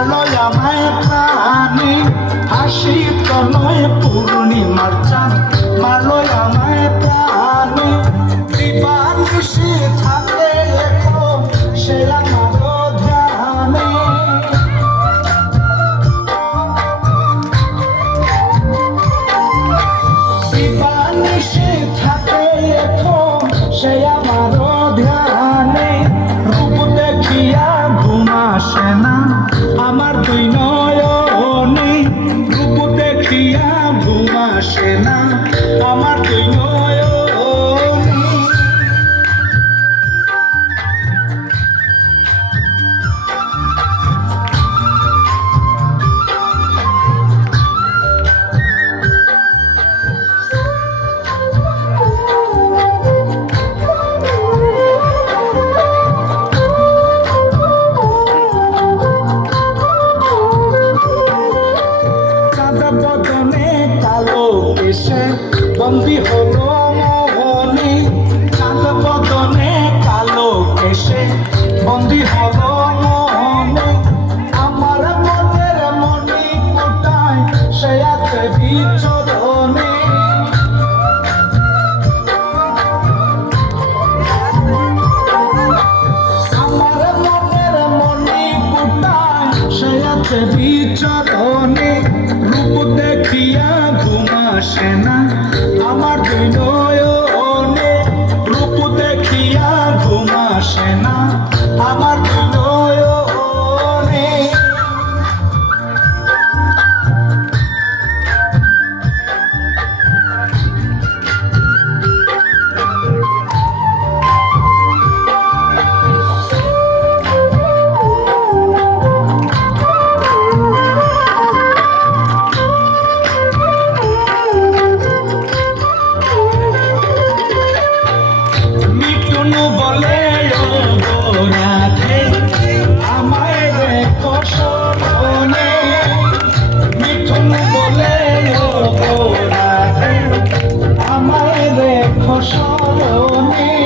মালয় আমায় প্রাণী হাসি প্রণয় পূর্ণিমার চাঁদ মালয় আমায় প্রাণী দিবানিশি থাকে এখন সে আমার ধ্যানে দিবানিশি থাকে এখন সে আমার ধ্যানে রূপ দেখিয়া ঘুম আসে না আমার দুই নয়নে রূপ দেখিয়া ঘুম আসে না আমার দুই নয়নে বদনে কালো কেশে বন্দি হলো মনে চাঁদ বদনে কালো কেশে বন্দি হলো মনে আমার মনের মনি কোটায় সে আছে বিচরণে আমার মনের মনি কোটায় সে আছে বিচরণে রূপ দেখিয়া ঘুম আসে না আমার দুই নয়নে রূপ দেখিয়া ঘুম আসে না আমার দুই নয়নে বলে রাধে আমায় রেখো স্মরণে মিঠুন বলে রাধে আমায় রেখো স্মরণে